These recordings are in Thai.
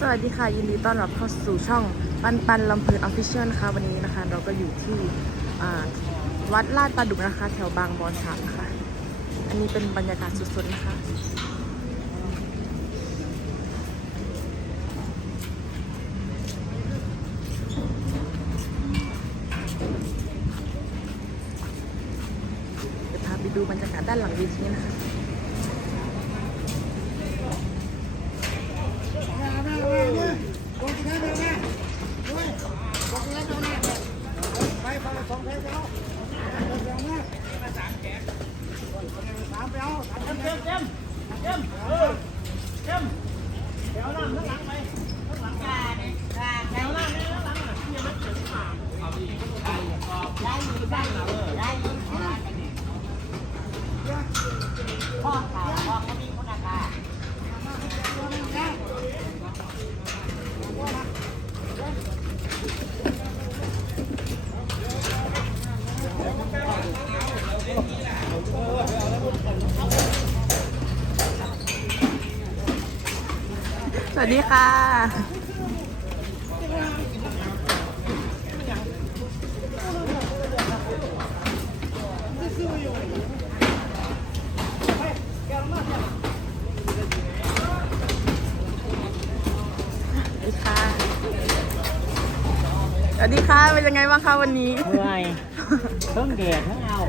สวัสดีค่ะ ยินดีต้อนรับเข้าสู่ช่องปันปันลำเพลินออฟฟิเชียลนะคะวันนี้นะคะ เราก็อยู่ที่วัดลาดปลาดุกนะคะ แถวบางบอนสามนะคะอันนี้เป็นบรรยากาศสดๆนะคะเดี๋ยวพาไปดูบรรยากาศด้านหลังเวทีนะคะ วัสดีค่ะ สวัสดีค่ะ สวัสดีค่ะ เป็นยังไงบ้างคะวันนี้เมื่อยทั้งแดดทั้งเอา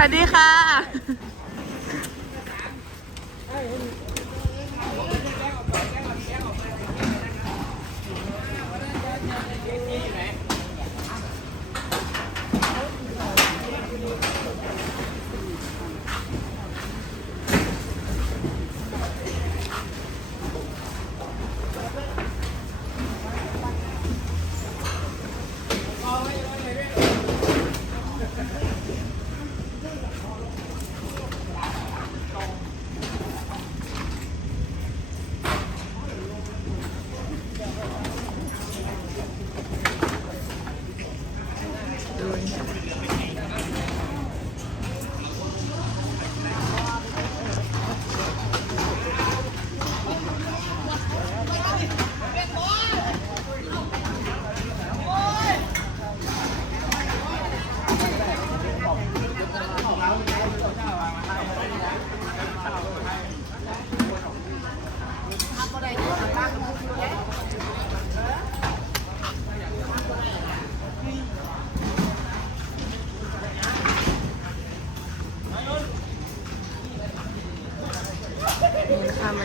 วัสดีค่ะ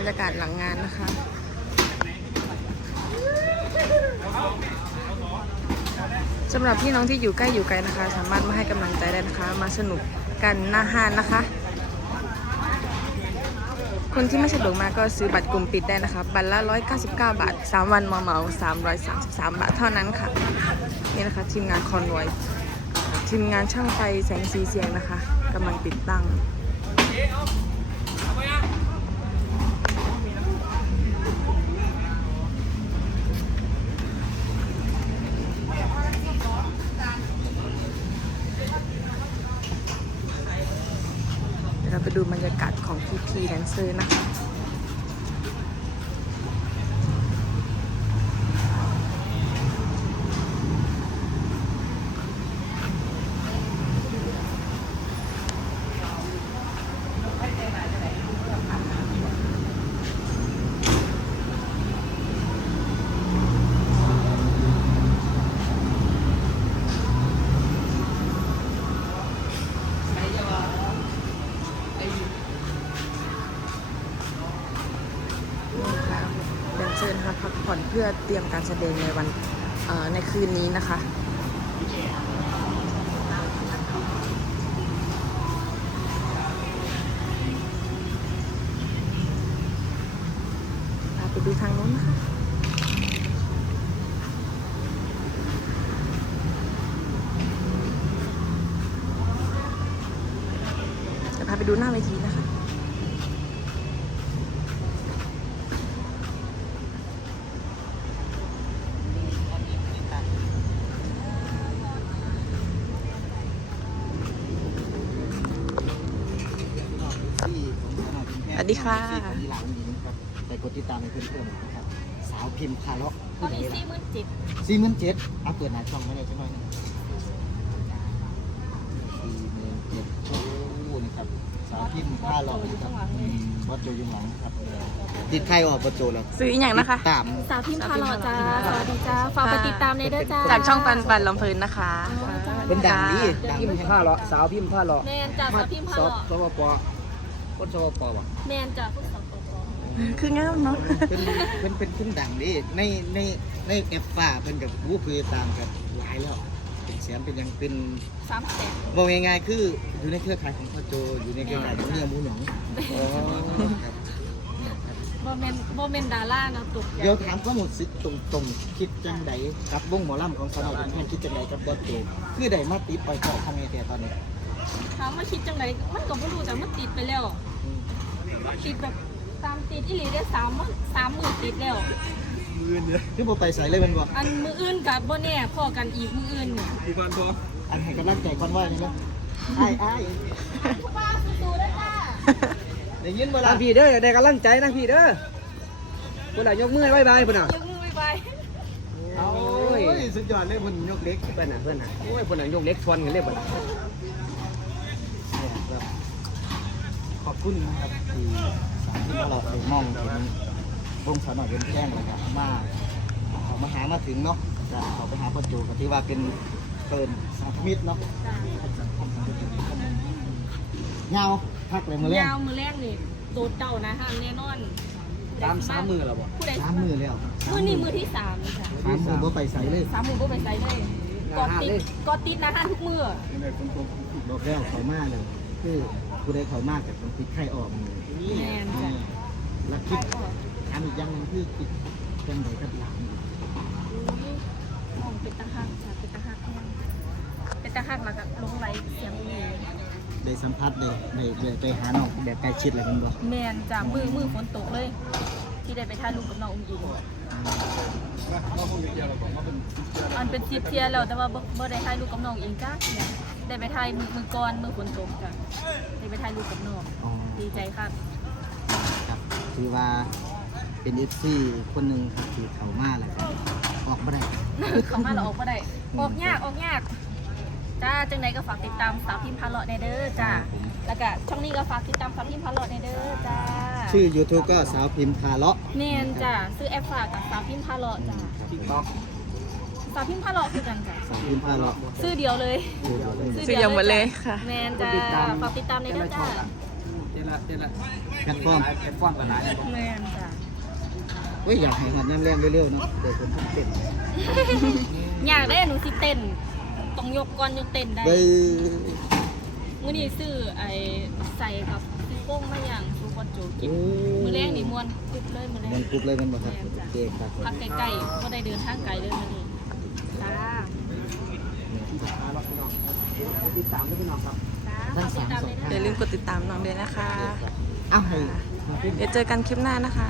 รรยากาศหลังงานนะคะ สำหรับพี่น้องที่อยู่ใกล้อยู่ไกลนะคะ สามารถมาให้กำลังใจได้นะคะ มาสนุกกันหน้าห้านนะคะ คนที่ไม่สะดวกมาก็ซื้อบัตรกลุ่มปิดได้นะคะ บัตรละ 199 บาท 3 วันมาเหมา333 บาทเท่านั้นค่ะ นี่นะคะทีมงานคอนวอยทีมงานช่างไฟแสงสีเสียงนะคะกำลังติดตั้ง เราไปดูบรรยากาศของพี่พีแดนเซอร์นะคะ นี่ค่ะ แดนเซอร์นะพักผ่อนเพื่อเตรียมการแสดงในวันในคืนนี้นะคะไปดูทางนู้นนะคะพาไปดูหน้าเวทีนะคะ เสวัสดีค่ะที่ของยีหลานหญิงครับไปกดติดตามในเพื่อนเพิ่มนะครับสาวพิมพ์คาร์ล็อกตอนนี้สี่หมื่นเจ็ดสี่หมื่นเจ็ดเอาเปิดหน้าช่องไม่ได้ใช่ไหมสี่หมื่นเจ็ดโอ้นี่ครับสาวพิมพ์คาร์ล็อกนะครับอืมวัดโจยุงหลังนะครับติดใครออกวัดโจแล้วซื้ออหย่างนะคะตามสาวพิมพ์พาหล่อจ้าสวัสดีจ้าฝากไปติดตามในเด้อจ้าจากช่องปันปันลำเพลินนะคะเป็นดังดีดังพิมพ์ผ้าเลาะสาวพิมพ์ผ้าเลาะแมนจ้าสาวพิมพ์พาสหอบล่อสวป คนสวปวะแมนจ้าผู้สาวปปคืองามเนาะเป็นเป็นเป็นขึ้นดังดีในในในแอปฟ้าเป็นกับวูคือตามกับหลายแล้วเป็นเสียงเป็นหยังเป็นสามแสนบอกง่ายๆคืออยู่ในเครือข่ายของพ่อโจอยู่ในเครือข่ายของเมียหมูหยองครับโมเมนโมเมนดาราเนาะตุกเดี๋ยวถามข้อมูลสิตรงๆคิดจังใดกับวงหมอลำของสนอเป็นแพนคิดจังใดกับบอสโจคือใดมาติดปล่อยเกาะทำไงแต่ตอนนี้ ถามว่าคิดจังไรมันก็บ่รู้แต่มันติดไปแล้วมันติดแบบตามติดอีหลีได้สามมื้อสามหมื่นติดแล้วคือบ่ไปใส่เลยแมันบ่อันมืออื่นกับบ่แน่พอกันอีกมืออื่นเนี่ยอันให้กำลังใจก่อนว่านี่นะไอ้ไอ้ายป้าสู้ๆด้วยจ้าได้ยินบ่ทาล่ะงพี่เด้อได้กำลังใจนะพี่เด้อคนไหนยกมือไว้บายเพื่อนอะยกมือบ๊ายบายโอ้ยสุดยอดเลยคนยกเล็ก เพื่อนอะเพื่อนอะโอ้ยคนไหนยกเล็กชวนกันเรียบร้อย แบบ ขอบคุณนะครับที่สามที่เราไปมองเห็นวงสนอเป็นแจ้งเลยครับมาเขามาหามาถึงเนาะจะเขาไปหาพ่อโจก็ถือว่าเป็นเปินสังมิตรเนาะจ้าเงาพักเลยมาเล่นยาวมือแรกนี่โดดเต่านะฮะแน่นอนตามสามมือแล้วบ่ผู้ใดสามมือแล้วมือนี่มือที่สามจ้ะสามมือบ่ไปใส่เลยสามมือก็ไปใส่เลยกอดติดกอดติดนะฮะทุกมือบอกแล้วเขามากเลย คือผู้ใดเขามากกับคนติดไข้ออกมือแมนจ้ะ แล้วคิดทำอีกอย่างหนึงคือคิดจังไดกับหลานมองเป็นตาหักจ้ะเป็นตาหักแห้งเป็นตาหักแล้วก็ลงไหลเสียงอูได้สัมผัสได้ได้ได้ไปหาน้องแบบใกล้ชิดเลยคุณบอกแมนจ้ะมือมือฝนตกเลย ที่ได้ไปถ่ายรูปกับน้องอุ้งอิงอันเป็นสิบเทียแล้วแต่ว่าบ่บ่ได้ถ่ายรูปกับน้องอิงจ้าเนี่ย ได้ไปถ่ายมือก่อนมือฝนตกจ้ะได้ไปถ่ายรูปกับน้องอ๋อดีใจครับครับถือว่าเป็นเอฟซีคนหนึ่งครับที่เขามาแล้วก็ออกมาได้ เขามาเราออกมาได้ออกยากออกยากจ้าจังใดก็ฝากติดตามสาวพิมพ์พาเลาะในเด้อจ้าแล้วก็ช่องนี้ก็ฝากติดตามสาวพิมพ์พาเลาะในเด้อจ้าชื่อ YouTube ก็สาวพิมพ์คาเลาะเมนจ้าซื้อแอปฝากกับสาวพิมพ์พาเลาะจ้าติ๊กต็อก สาวพิมพ์พาเลาะคือกันจ้าสาวพิมพ์คาเลาะซื้อเดียวเลยเดี๋ยวเดี๋ยวเดี๋ยวซื้อเดียวหมดเลยค่ะ แมนจ้าฝากติดตามในเด้อจ้าเจละเจละแพลตฟอร์มแพลตฟอร์มกันหลายแมนจ้าเฮ้ยอยากให้หัดน้ำแรงเร็วๆเนาะเดี๋ยวคนทำเป็นอยากได้หนูสิเต้นต้องยกก้อนยกเต้นได้เบ้ยมื้อนี้ซื้อไอ้ใส่กับซิโป้งมาอย่างซูบอนโจกินโอ้มือแรงนี่มวนกรุบเลยมือแรมันงกรุ๊ปเลยมันบอกครับโอเคครับพักใกล้ๆก็ได้เดินทางไกลเลยมื้อนี้ จ้าติดตามด้วยพี่น้องครับจ้าฝากติดตามเลยนะอย่าลืมกดติดตามน้องด้วยนะคะ เอาให้ เดี๋ยวเจอกันคลิปหน้านะคะ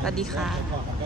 สวัสดีค่ะก่อน